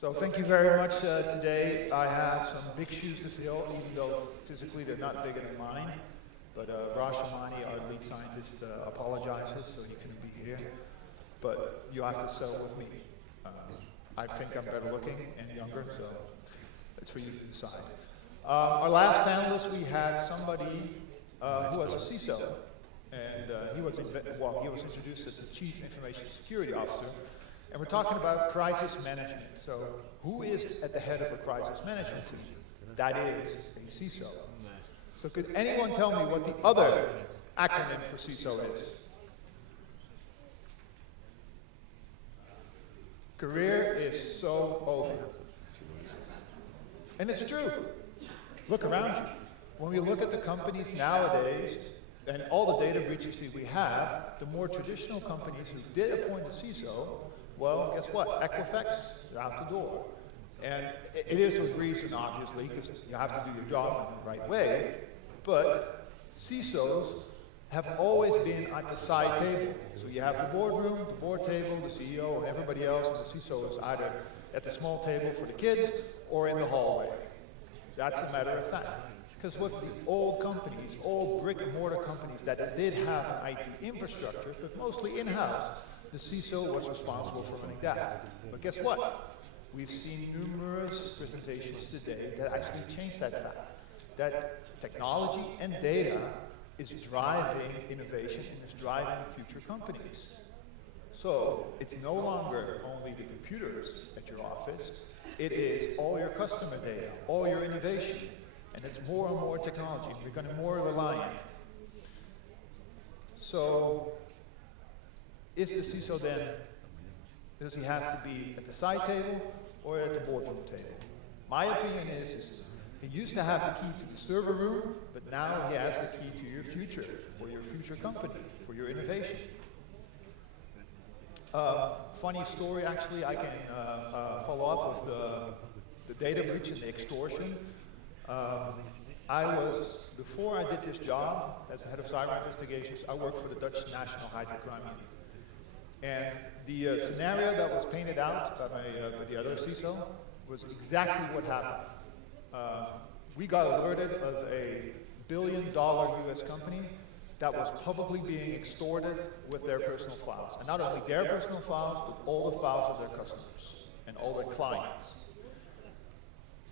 So thank you very much. Today I have some big shoes to fill, even though physically they're not bigger than mine. But Raj Shamani, our lead scientist, apologizes, so he couldn't be here. But you have to settle with me. I think I'm better looking and younger, so it's for you to decide. Our last panelist, we had somebody who was a CISO, and he was introduced as the Chief Information Security Officer. And we're talking about crisis management. So who is at the head of a crisis management team? That is a CISO. So could anyone tell me what the other acronym for CISO is? Career is so over. And it's true. Look around you. When we look at the companies nowadays, and all the data breaches that we have, the more traditional companies who did appoint a CISO, well, guess what? Equifax, they're out the door. And it is with reason, obviously, because you have to do your job in the right way. But CISOs have always been at the side table. So you have the boardroom, the board table, the CEO, and everybody else, and the CISO is either at the small table for the kids or in the hallway. That's a matter of fact. Because with the old companies, old brick and mortar companies that did have an IT infrastructure, but mostly in-house, the CISO was responsible for running that. But guess what? We've seen numerous presentations today that actually change that fact. That technology and data is driving innovation and is driving future companies. So it's no longer only the computers at your office, it is all your customer data, all your innovation, and it's more and more technology, and we're becoming more reliant. So is the CISO then, does he have to be at the side table or at the boardroom table? My opinion is he used to have the key to the server room, but now he has the key to your future, for your future company, for your innovation. Funny story, actually, I can follow up with the data breach and the extortion. Before I did this job as the head of cyber investigations, I worked for the Dutch National High-Tech Crime Unit. And the scenario that was painted out by the other CISO was exactly what happened. We got alerted of a billion-dollar US company that was publicly being extorted with their personal files. And not only their personal files, but all the files of their customers and all their clients.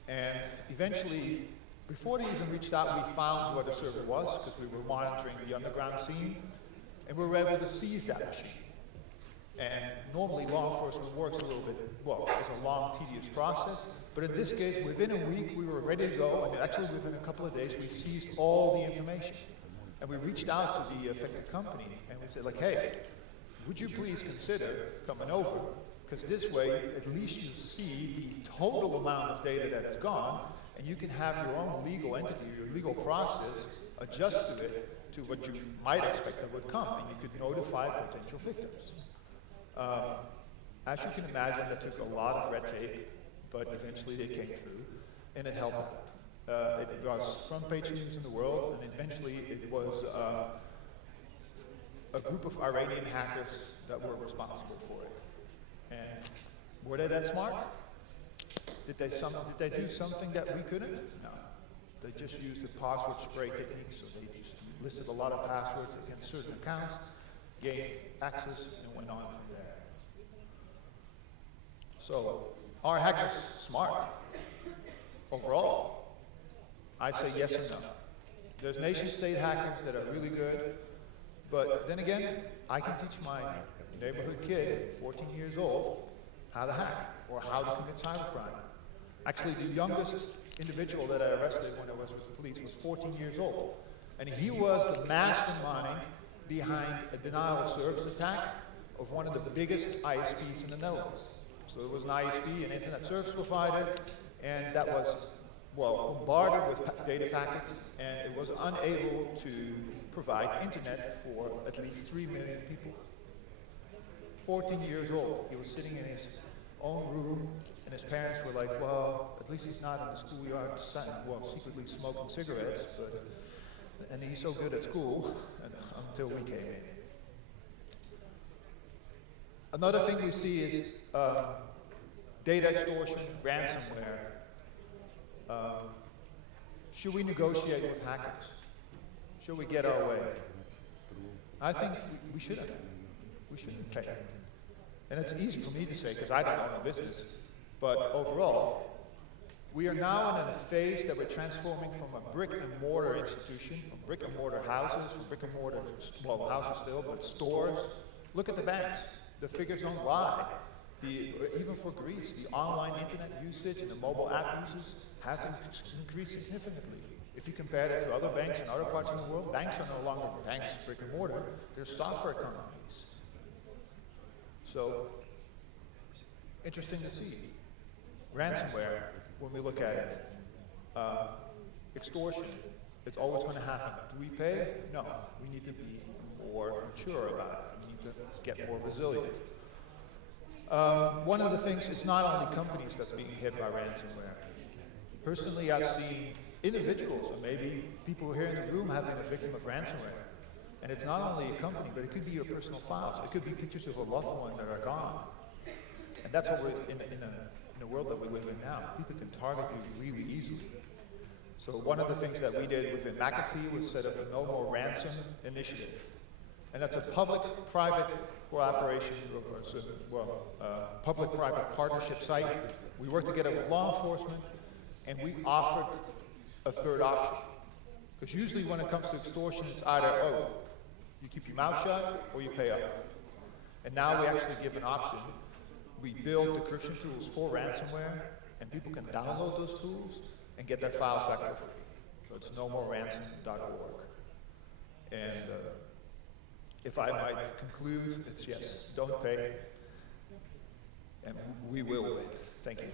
And eventually, before they even reached out, we found where the server was, because we were monitoring the underground scene, and we were able to seize that machine. And normally law enforcement works a little bit, well, it's a long, tedious process, but in this case, within a week, we were ready to go, and actually within a couple of days, we seized all the information. And we reached out to the affected company, and we said, like, hey, would you please consider coming over? Because this way, at least you see the total amount of data that is gone, and you can have your own legal entity, your legal process, adjust to it to what you might expect that would come, and you could notify potential victims. As you can imagine, that took a lot of red tape, but eventually they came through, and it helped out. It was front-page news in the world, and eventually it was a group of Iranian hackers that were responsible for it. And were they that smart? Did they do something that we couldn't? No. They just used the password spray technique, so they just listed a lot of passwords against certain accounts, gained access, and went on from there. So, are hackers smart? Overall, I say yes and no. There's nation-state hackers that are really good, but then again, I can teach my neighborhood kid, 14 years old, how to hack or how to commit cybercrime. Actually, the youngest individual that I arrested when I was with the police was 14 years old, and he was the mastermind behind a denial of service attack of one of the biggest ISPs in the Netherlands. So it was an ISP, an internet service provider, and that was, well, bombarded with data packets, and it was unable to provide internet for at least 3 million people. 14 years old, he was sitting in his own room, and his parents were like, well, at least he's not in the schoolyard, well, secretly smoking cigarettes, and he's so good at school, until we came in. Another thing we see is data extortion, ransomware. Should we negotiate with hackers? Should we get our way? I think we shouldn't. We shouldn't pay. And it's easy for me to say because I don't own a business. But overall, we are now in a phase that we're transforming from a brick and mortar institution, from brick and mortar houses, from brick and mortar, well, houses still, but stores. Look at the banks. The figures don't lie. Even for Greece, the online internet usage and the mobile app usage has increased significantly. If you compare it to other banks in other parts of the world, banks are no longer banks, brick and mortar, they're software companies. So, interesting to see. Ransomware, when we look at it, extortion, it's always going to happen. Do we pay? No. We need to be more mature about it. We need to get more resilient. One of the things, it's not only companies that's being hit by ransomware. Personally, I've seen individuals, or maybe people here in the room have been a victim of ransomware. And it's not only a company, but it could be your personal files. It could be pictures of a loved one that are gone. And that's what we're in the world that we live in now. People can target you really easily. So one of the things that we did within McAfee was set up a No More Ransom initiative. And that's a public-private cooperation, public-private partnership site. We worked together with law enforcement, and we offered a third option. Because usually when it comes to extortion, it's either, oh, you keep your mouth shut, or you pay up. And now we actually give an option. We build decryption tools for ransomware, and people can download those tools and get their files back for free. So it's nomoreransom.org. And if I might conclude, it's yes, don't pay, and we will win. Thank you.